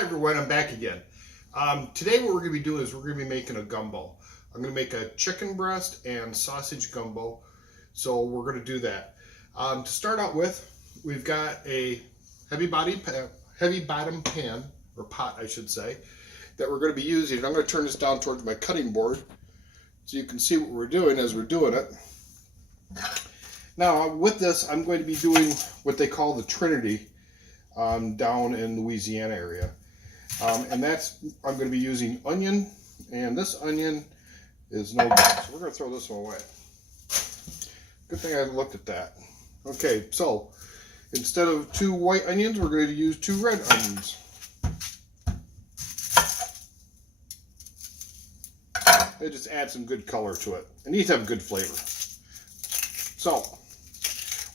Hi everyone, I'm back again. Today what we're going to be doing is we're going to be making a gumbo. I'm going to make a chicken breast and sausage gumbo. So we're going to do that. To start out with, we've got a heavy bottom pan, or pot I should say, that we're going to be using. And I'm going to turn this down towards my cutting board so you can see what we're doing as we're doing it. Now with this, I'm going to be doing what they call the Trinity down in Louisiana area. And that's, I'm going to be using onion, and this onion is no good, so we're going to throw this one away. Good thing I looked at that. Okay, so instead of 2 white onions, we're going to use 2 red onions. It just adds some good color to it. It needs to have good flavor. So,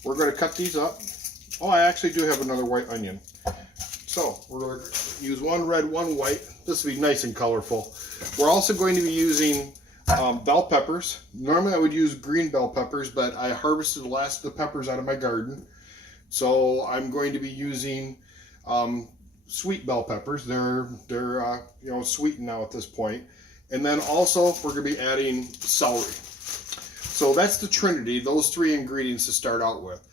we're going to cut these up. Oh, I actually do have another white onion. So, we're going to use 1 red, 1 white. This will be nice and colorful. We're also going to be using bell peppers. Normally I would use green bell peppers, but I harvested the last of the peppers out of my garden. So I'm going to be using sweet bell peppers. They're you know, sweetened now at this point. And then also we're going to be adding celery. So that's the Trinity, those 3 ingredients to start out with.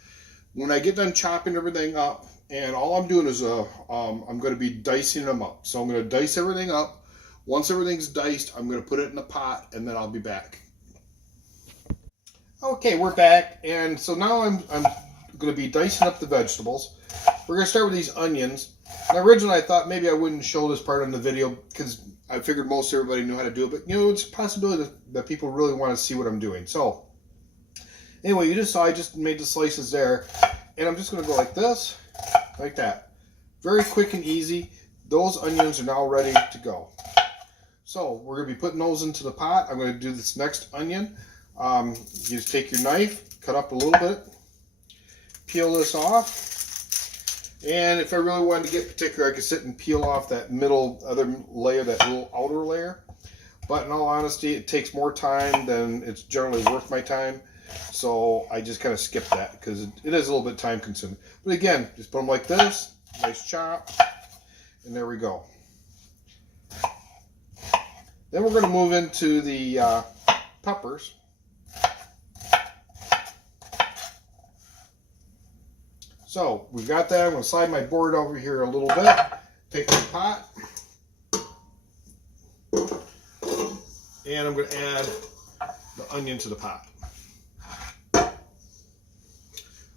When I get done chopping everything up, and all I'm doing is I'm going to be dicing them up. So I'm going to dice everything up. Once everything's diced, I'm going to put it in the pot, and then I'll be back. Okay, we're back, and so now I'm going to be dicing up the vegetables. We're going to start with these onions. And originally I thought maybe I wouldn't show this part on the video because I figured most everybody knew how to do it, but you know, it's a possibility that people really want to see what I'm doing. So anyway, you just saw I just made the slices there, and I'm just going to go like this. Like that. Very quick and easy. Those onions are now ready to go. So we're going to be putting those into the pot. I'm going to do this next onion. You just take your knife, cut up a little bit, peel this off. And if I really wanted to get particular, I could sit and peel off that middle other layer, that little outer layer. But in all honesty, it takes more time than it's generally worth my time. So I just kind of skip that because it is a little bit time consuming. But again, just put them like this, nice chop, and there we go. Then we're going to move into the peppers. So we've got that. I'm going to slide my board over here a little bit, take the pot, and I'm going to add the onion to the pot.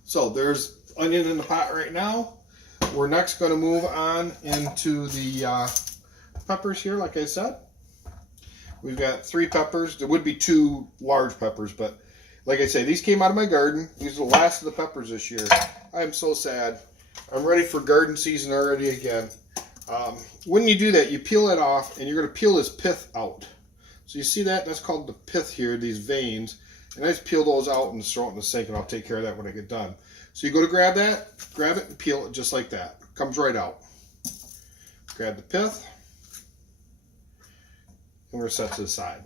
So there's onion in the pot right now. We're next going to move on into the peppers here, like I said. We've got 3 peppers. There would be 2 large peppers, but like I say, these came out of my garden. These are the last of the peppers this year. I am so sad. I'm ready for garden season already again. When you do that, you peel it off, and you're going to peel this pith out. So you see that? That's called the pith here, these veins. And I just peel those out and throw it in the sink, and I'll take care of that when I get done. So you go to grab that, grab it, and peel it just like that. Comes right out. Grab the pith, and we're set to the side.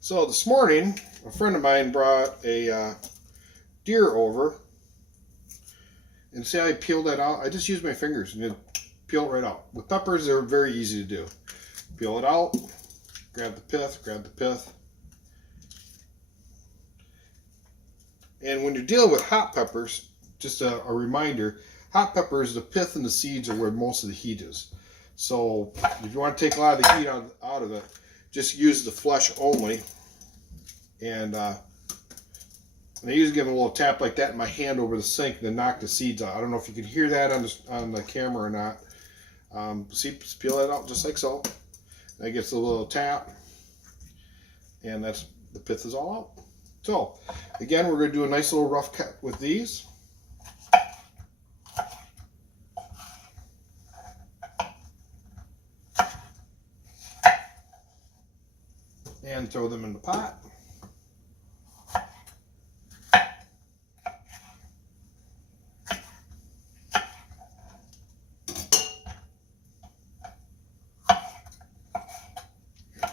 So this morning, a friend of mine brought a deer over, and see how I peeled that out? I just used my fingers and peel it right out. With peppers, they're very easy to do. Peel it out, grab the pith. And when you're dealing with hot peppers, just a reminder, hot peppers, the pith and the seeds are where most of the heat is. So if you want to take a lot of the heat out of it, just use the flesh only. And I usually give it a little tap like that in my hand over the sink and then knock the seeds out. I don't know if you can hear that on the camera or not. See, just peel that out just like so. That gets a little tap, and that's the pith is all out. So again, we're going to do a nice little rough cut with these. And throw them in the pot.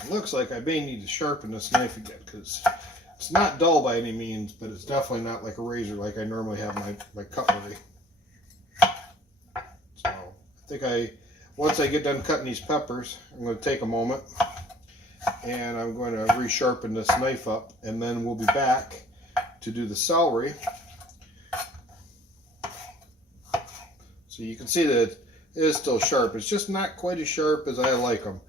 Looks like I may need to sharpen this knife again because It's not dull by any means, but it's definitely not like a razor like I normally have my cutlery. So I think once I get done cutting these peppers, I'm going to take a moment and I'm going to resharpen this knife up, and then we'll be back to do the celery. So you can see that it is still sharp. It's just not quite as sharp as I like them.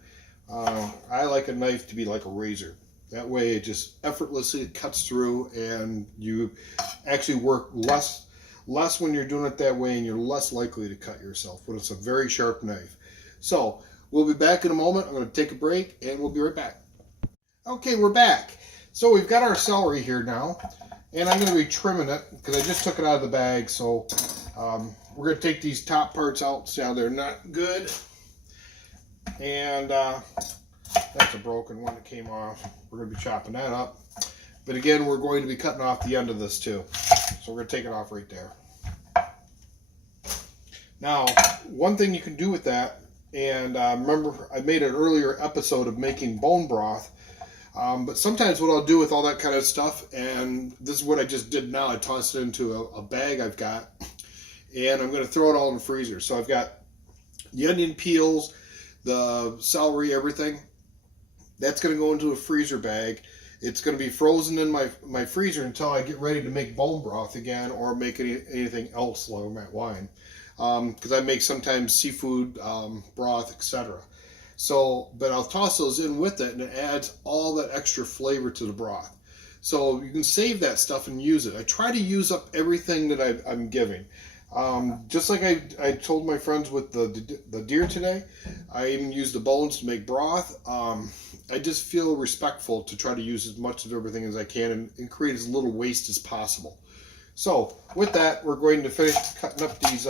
I like a knife to be like a razor. That way it just effortlessly cuts through, and you actually work less when you're doing it that way, and you're less likely to cut yourself when it's a very sharp knife. So we'll be back in a moment. I'm going to take a break and we'll be right back. Okay, we're back. So we've got our celery here now, and I'm going to be trimming it because I just took it out of the bag. So we're going to take these top parts out, see how they're not good. And that's a broken one that came off. We're going to be chopping that up. But again, we're going to be cutting off the end of this too. So we're going to take it off right there. Now, one thing you can do with that, and remember I made an earlier episode of making bone broth, but sometimes what I'll do with all that kind of stuff, and this is what I just did now, I tossed it into a bag I've got, and I'm going to throw it all in the freezer. So I've got the onion peels, the celery, everything. That's going to go into a freezer bag. It's going to be frozen in my freezer until I get ready to make bone broth again, or make anything else like my wine. Because I make sometimes seafood broth, etc. So, but I'll toss those in with it, and it adds all that extra flavor to the broth. So you can save that stuff and use it. I try to use up everything that I'm giving. Just like I told my friends with the deer today, I even use the bones to make broth. I just feel respectful to try to use as much of everything as I can and create as little waste as possible. So with that, we're going to finish cutting up these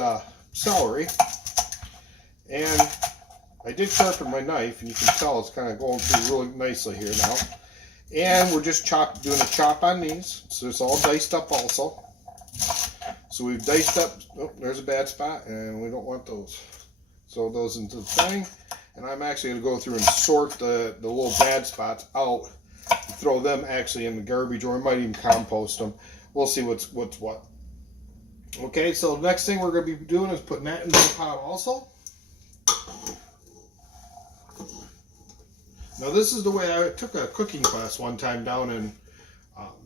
celery. And I did sharpen my knife, and you can tell it's kind of going through really nicely here now. And we're just doing a chop on these, so it's all diced up also. So we've diced up, oh, there's a bad spot, and we don't want those. So those into the thing, and I'm actually going to go through and sort the little bad spots out, and throw them actually in the garbage, or I might even compost them. We'll see what's what. Okay, so the next thing we're going to be doing is putting that into the pot also. Now this is the way I took a cooking class one time down in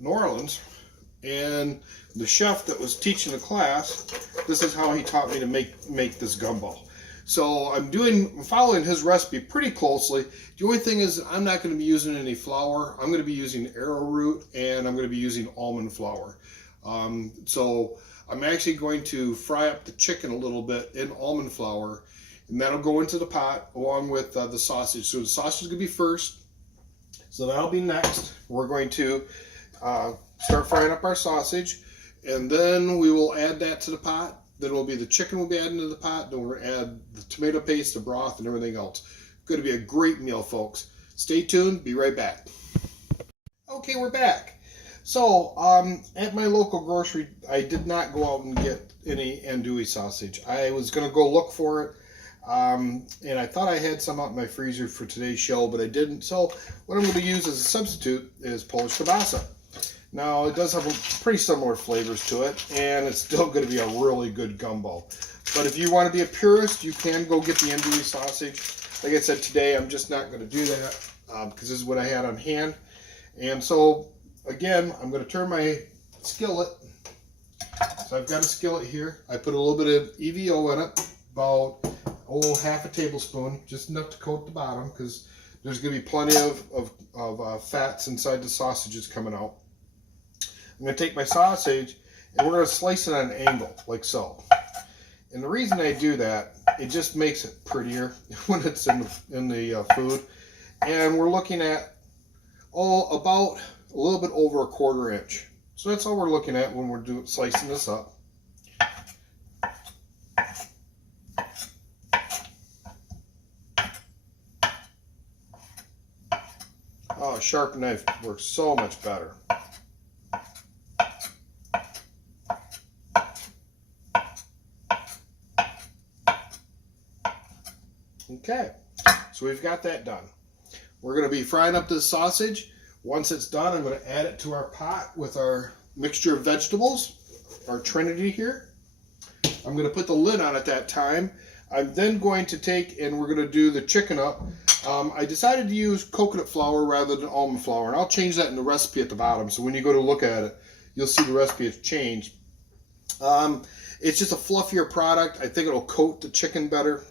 New Orleans, and the chef that was teaching the class, this is how he taught me to make this gumbo. So I'm following his recipe pretty closely. The only thing is I'm not going to be using any flour. I'm going to be using arrowroot, and I'm going to be using almond flour. So I'm actually going to fry up the chicken a little bit in almond flour, and that'll go into the pot along with the sausage. So the sausage is going to be first. So that'll be next. We're going to start frying up our sausage, and then we will add that to the pot. Then the chicken will be added to the pot. Then we'll add the tomato paste, the broth, and everything else. Going to be a great meal, folks. Stay tuned. Be right back. Okay, we're back. So at my local grocery, I did not go out and get any andouille sausage. I was going to go look for it. And I thought I had some out in my freezer for today's show, but I didn't. So what I'm going to use as a substitute is Polish kielbasa. Now, it does have pretty similar flavors to it, and it's still going to be a really good gumbo. But if you want to be a purist, you can go get the andouille sausage. Like I said, today I'm just not going to do that because this is what I had on hand. And so, again, I'm going to turn my skillet. So I've got a skillet here. I put a little bit of EVO in it, about half a tablespoon, just enough to coat the bottom, because there's going to be plenty of fats inside the sausages coming out. I'm going to take my sausage, and we're going to slice it at an angle, like so. And the reason I do that, it just makes it prettier when it's in the food. And we're looking at about a little bit over 1/4 inch. So that's all we're looking at when we're slicing this up. Oh, a sharp knife works so much better. Okay, so we've got that done. We're going to be frying up this sausage. Once it's done, I'm going to add it to our pot with our mixture of vegetables, our trinity here. I'm going to put the lid on at that time. I'm then going to take and we're going to do the chicken up. I decided to use coconut flour rather than almond flour, and I'll change that in the recipe at the bottom. So when you go to look at it, you'll see the recipe has changed. It's just a fluffier product. I think it'll coat the chicken better.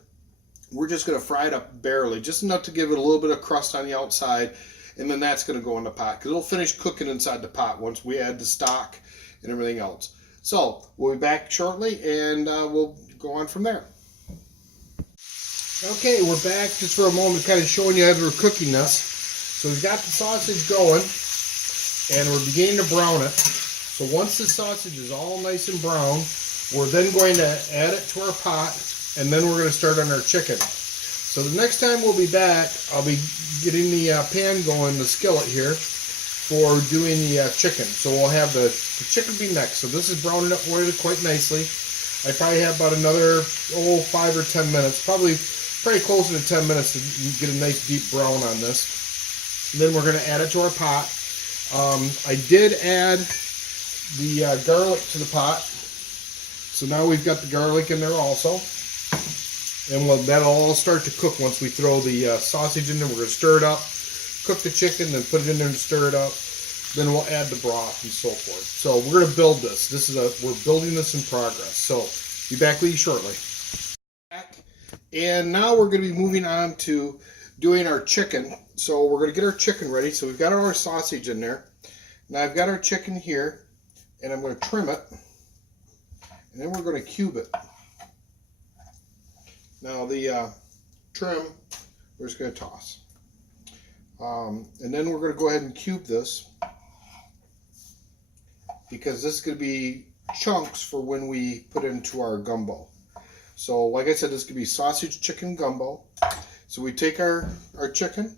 We're just going to fry it up barely, just enough to give it a little bit of crust on the outside, and then that's going to go in the pot because it'll finish cooking inside the pot once we add the stock and everything else. So we'll be back shortly, and we'll go on from there. Okay, we're back just for a moment, kind of showing you as we're cooking this. So we've got the sausage going, and we're beginning to brown it. So once the sausage is all nice and brown, we're then going to add it to our pot, and then we're going to start on our chicken. So the next time we'll be back, I'll be getting the pan going, the skillet here, for doing the chicken. So we'll have the chicken be next. So this is browning up quite nicely. I probably have about another 5 or 10 minutes, probably closer to 10 minutes to get a nice deep brown on this. And then we're going to add it to our pot. I did add the garlic to the pot. So now we've got the garlic in there also. And that'll all start to cook once we throw the sausage in there. We're going to stir it up, cook the chicken, then put it in there and stir it up. Then we'll add the broth and so forth. So we're going to build this. We're building this in progress. So be back with you shortly. And now we're going to be moving on to doing our chicken. So we're going to get our chicken ready. So we've got our sausage in there. Now I've got our chicken here, and I'm going to trim it. And then we're going to cube it. Now the trim, we're just going to toss. And then we're going to go ahead and cube this, because this is going to be chunks for when we put it into our gumbo. So like I said, this could be sausage chicken gumbo. So we take our chicken,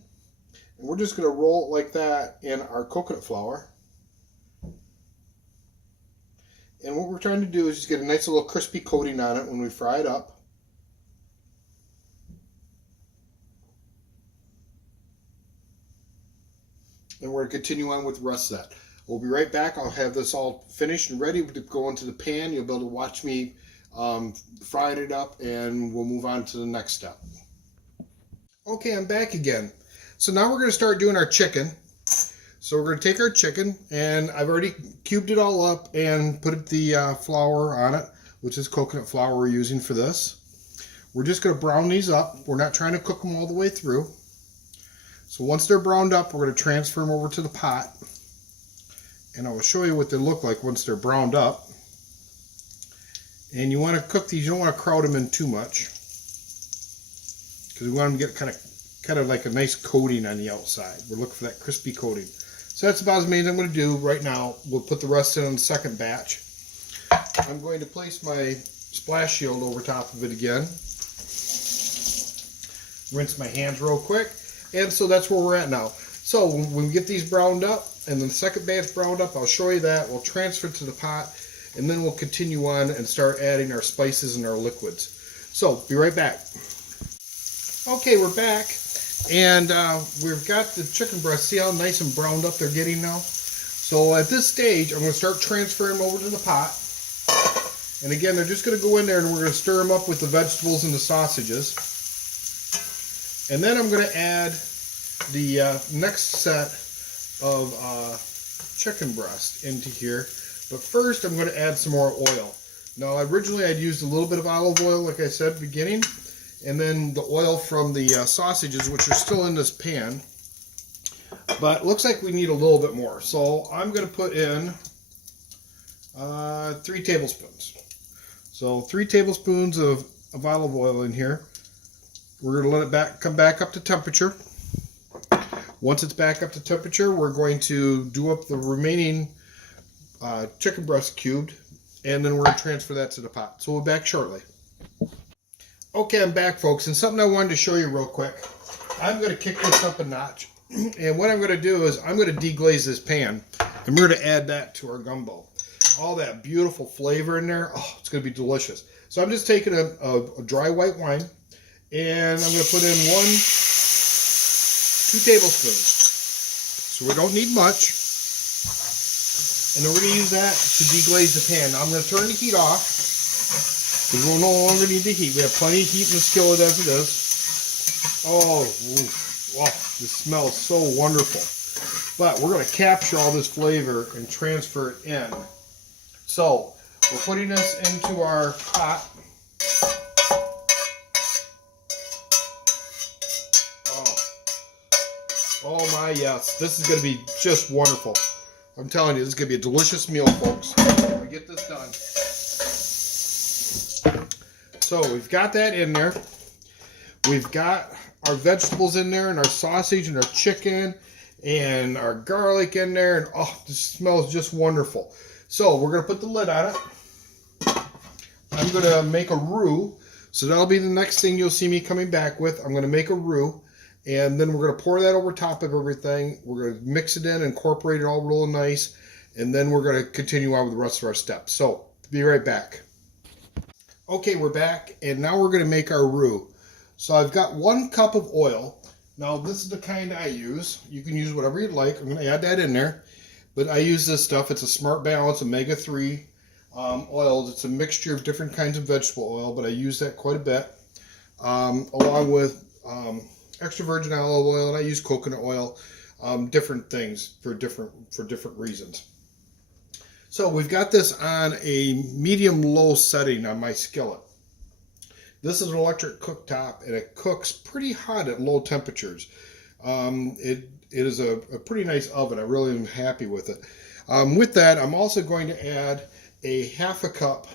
and we're just going to roll it like that in our coconut flour. And what we're trying to do is just get a nice little crispy coating on it when we fry it up. And we're going to continue on with the rest of that. We'll be right back. I'll have this all finished and ready to go into the pan. You'll be able to watch me fry it up, and we'll move on to the next step. Okay, I'm back again. So now we're going to start doing our chicken. So we're going to take our chicken, and I've already cubed it all up and put the flour on it, which is coconut flour we're using for this. We're just going to brown these up. We're not trying to cook them all the way through. So once they're browned up, we're going to transfer them over to the pot. And I will show you what they look like once they're browned up. And you want to cook these, you don't want to crowd them in too much, because we want them to get kind of like a nice coating on the outside. We're looking for that crispy coating. So that's about as many as I'm going to do right now. We'll put the rest in on the second batch. I'm going to place my splash shield over top of it again. Rinse my hands real quick. And so that's where we're at now. So when we get these browned up, and then the second batch browned up, I'll show you that. We'll transfer it to the pot, and then we'll continue on and start adding our spices and our liquids. So be right back. Okay, we're back, and we've got the chicken breast. See how nice and browned up they're getting now? So at this stage, I'm going to start transferring them over to the pot. And again, they're just going to go in there, and we're going to stir them up with the vegetables and the sausages. And then I'm going to add the next set of chicken breast into here. But first, I'm going to add some more oil. Now, originally I'd used a little bit of olive oil, like I said at the beginning, and then the oil from the sausages, which are still in this pan. But it looks like we need a little bit more. So I'm going to put in 3 tablespoons. So 3 tablespoons of olive oil in here. We're going to let it come back up to temperature. Once it's back up to temperature, we're going to do up the remaining chicken breast cubed, and then we're going to transfer that to the pot. So we'll be back shortly. Okay, I'm back, folks, and something I wanted to show you real quick. I'm going to kick this up a notch, and what I'm going to do is I'm going to deglaze this pan, and we're going to add that to our gumbo. All that beautiful flavor in there, oh, it's going to be delicious. So I'm just taking a dry white wine, and I'm going to put in 2 tablespoons. So we don't need much. And then we're going to use that to deglaze the pan. Now I'm going to turn the heat off. We will no longer need the heat. We have plenty of heat in the skillet as it is. Oh, wow, this smells so wonderful. But we're going to capture all this flavor and transfer it in. So we're putting this into our pot. Oh my, yes. This is going to be just wonderful. I'm telling you, this is going to be a delicious meal, folks. When we get this done. So we've got that in there. We've got our vegetables in there and our sausage and our chicken and our garlic in there. And oh, this smells just wonderful. So we're going to put the lid on it. I'm going to make a roux. So that'll be the next thing you'll see me coming back with. I'm going to make a roux. And then we're going to pour that over top of everything. We're going to mix it in, incorporate it all real nice. And then we're going to continue on with the rest of our steps. So, be right back. Okay, we're back. And now we're going to make our roux. So I've got 1 cup of oil. Now, this is the kind I use. You can use whatever you'd like. I'm going to add that in there. But I use this stuff. It's a Smart Balance Omega-3 oils. It's a mixture of different kinds of vegetable oil, but I use that quite a bit. Along with extra virgin olive oil, and I use coconut oil, different things for different reasons. So we've got this on a medium-low setting on my skillet. This is an electric cooktop, and it cooks pretty hot at low temperatures. It is a pretty nice oven. I really am happy with it. With that, I'm also going to add a 1/2 cup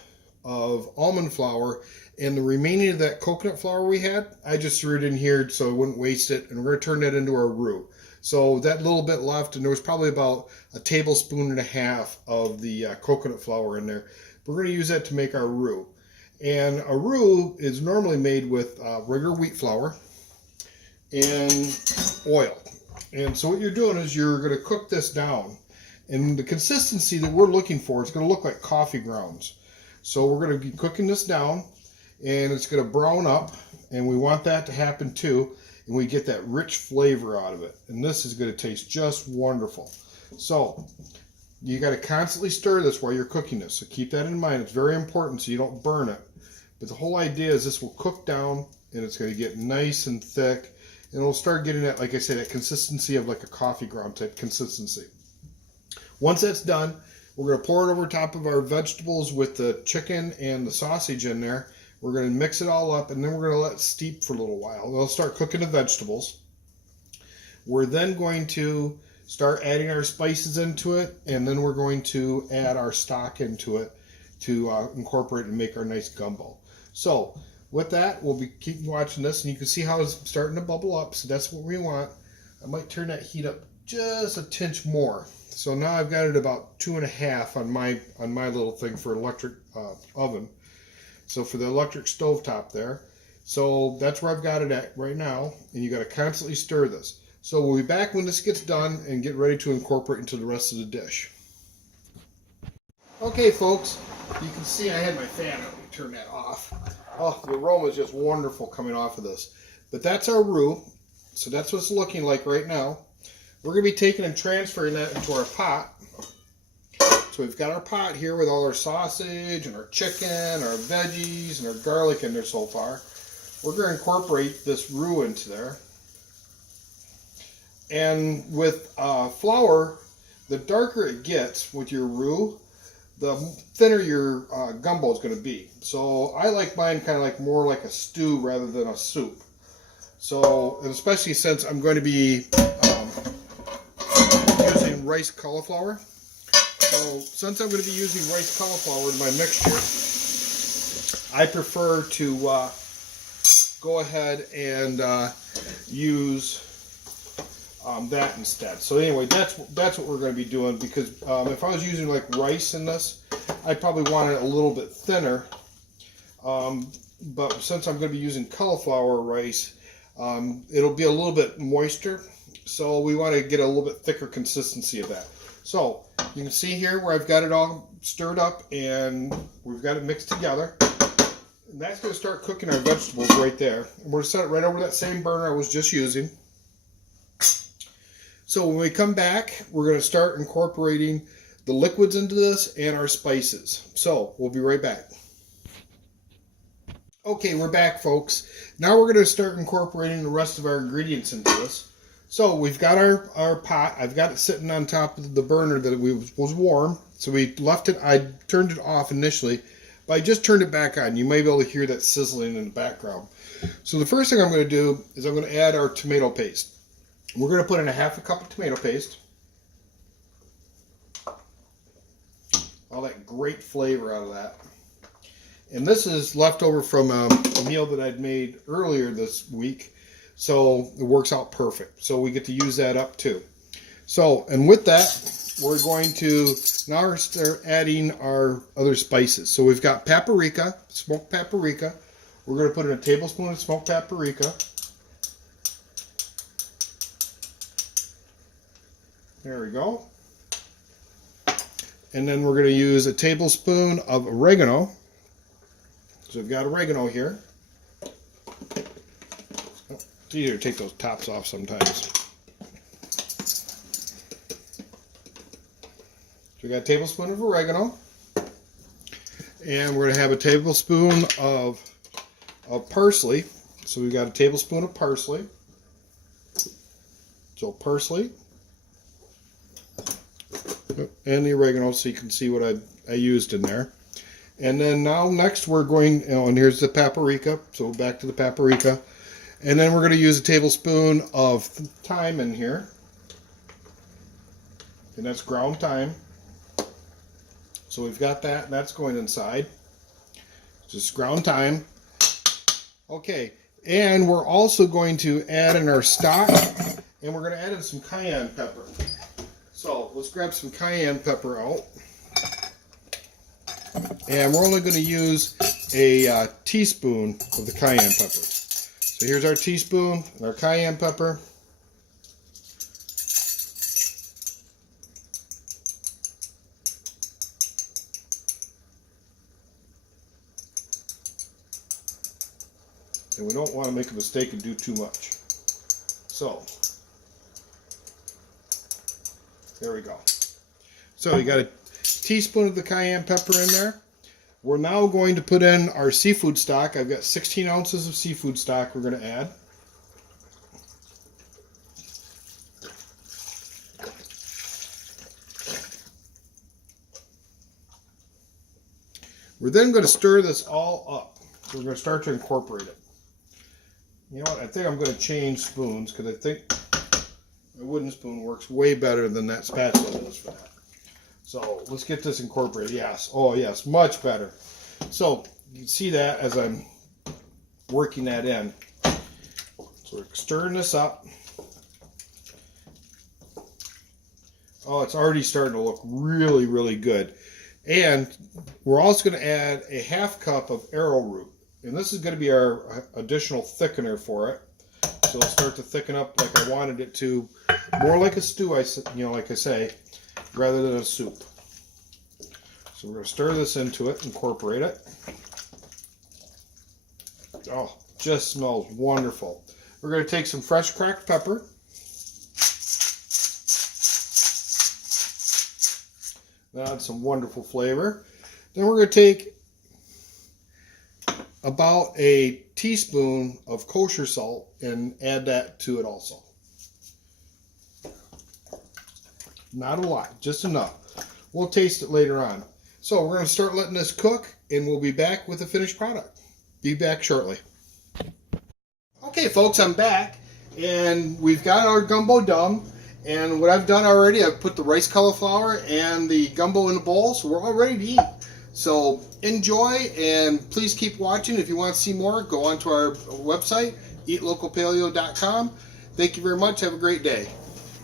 of almond flour, and the remaining of that coconut flour we had, I just threw it in here so I wouldn't waste it, and we're going to turn that into our roux. So that little bit left, and there was probably about 1.5 tablespoons of the coconut flour in there. We're going to use that to make our roux. And a roux is normally made with regular wheat flour and oil. And so what you're doing is you're going to cook this down. And the consistency that we're looking for is going to look like coffee grounds. So we're going to be cooking this down, and it's going to brown up, and we want that to happen too, and we get that rich flavor out of it. And this is going to taste just wonderful. So you got to constantly stir this while you're cooking this. So keep that in mind. It's very important so you don't burn it. But the whole idea is this will cook down, and it's going to get nice and thick, and it'll start getting that, like I said, that consistency of like a coffee ground type consistency. Once that's done, we're going to pour it over top of our vegetables with the chicken and the sausage in there. We're going to mix it all up, and then we're going to let it steep for a little while. We'll start cooking the vegetables. We're then going to start adding our spices into it, and then we're going to add our stock into it to incorporate and make our nice gumbo. So with that, we'll be keep watching this, and you can see how it's starting to bubble up. So that's what we want. I might turn that heat up just a tinch more. So now I've got it about 2.5 on my little thing for electric oven. So for the electric stovetop there. So that's where I've got it at right now. And you got to constantly stir this. So we'll be back when this gets done and get ready to incorporate into the rest of the dish. Okay, folks, you can see I had my fan on. Let me turn that off. Oh, the aroma is just wonderful coming off of this. But that's our roux. So that's what it's looking like right now. We're going to be taking and transferring that into our pot. So we've got our pot here with all our sausage and our chicken, our veggies, and our garlic in there so far. We're going to incorporate this roux into there. And with flour, the darker it gets with your roux, the thinner your gumbo is going to be. So I like mine kind of like more like a stew rather than a soup. So, and especially since I'm going to be using rice cauliflower. So since I'm going to be using rice cauliflower in my mixture, I prefer to go ahead and use that instead. So anyway, that's what we're going to be doing, because if I was using like rice in this, I'd probably want it a little bit thinner. But since I'm going to be using cauliflower rice, it'll be a little bit moister. So we want to get a little bit thicker consistency of that. So you can see here where I've got it all stirred up and we've got it mixed together. And that's going to start cooking our vegetables right there. And we're going to set it right over that same burner I was just using. So when we come back, we're going to start incorporating the liquids into this and our spices. So we'll be right back. Okay, we're back, folks. Now we're going to start incorporating the rest of our ingredients into this. So we've got our pot. I've got it sitting on top of the burner that was warm. So we left it, I turned it off initially, but I just turned it back on. You may be able to hear that sizzling in the background. So the first thing I'm going to do is I'm going to add our tomato paste. We're going to put in a half a cup of tomato paste. All that great flavor out of that. And this is leftover from a meal that I'd made earlier this week. So it works out perfect. So we get to use that up too. So, and with that, we're going to now start adding our other spices. So we've got paprika, smoked paprika. We're going to put in a tablespoon of smoked paprika. There we go. And then we're going to use a tablespoon of oregano. So we've got oregano here. It's easier to take those tops off sometimes. So we got a tablespoon of oregano. And we're going to have a tablespoon of parsley. So we've got a tablespoon of parsley. So parsley. And the oregano, so you can see what I used in there. And then now next we're going, and here's the paprika, so back to the paprika. And then we're going to use a tablespoon of thyme in here. And that's ground thyme. So we've got that, and that's going inside. Just ground thyme. Okay, and we're also going to add in our stock, and we're going to add in some cayenne pepper. So let's grab some cayenne pepper out. And we're only going to use a teaspoon of the cayenne pepper. So here's our teaspoon and our cayenne pepper. And we don't want to make a mistake and do too much. So there we go. So you got a teaspoon of the cayenne pepper in there. We're now going to put in our seafood stock. I've got 16 ounces of seafood stock we're going to add. We're then going to stir this all up. We're going to start to incorporate it. You know what? I think I'm going to change spoons because I think a wooden spoon works way better than that spatula does for that. So let's get this incorporated. Yes. Oh, yes. Much better. So you can see that as I'm working that in. So we're stirring this up. Oh, it's already starting to look really, really good. And we're also going to add a half cup of arrowroot. And this is going to be our additional thickener for it. So it'll start to thicken up like I wanted it to. More like a stew, like I say, rather than a soup. So we're going to stir this into it, incorporate it. Oh, just smells wonderful. We're going to take some fresh cracked pepper. Add some wonderful flavor. Then we're going to take about a teaspoon of kosher salt and add that to it also. Not a lot, just enough. We'll taste it later on. So we're going to start letting this cook, and we'll be back with the finished product. Be back shortly. Okay, folks, I'm back, and we've got our gumbo done. And what I've done already, I've put the rice cauliflower and the gumbo in the bowl, so we're all ready to eat. So enjoy, and please keep watching. If you want to see more, go on to our website, eatlocalpaleo.com. Thank you very much. Have a great day.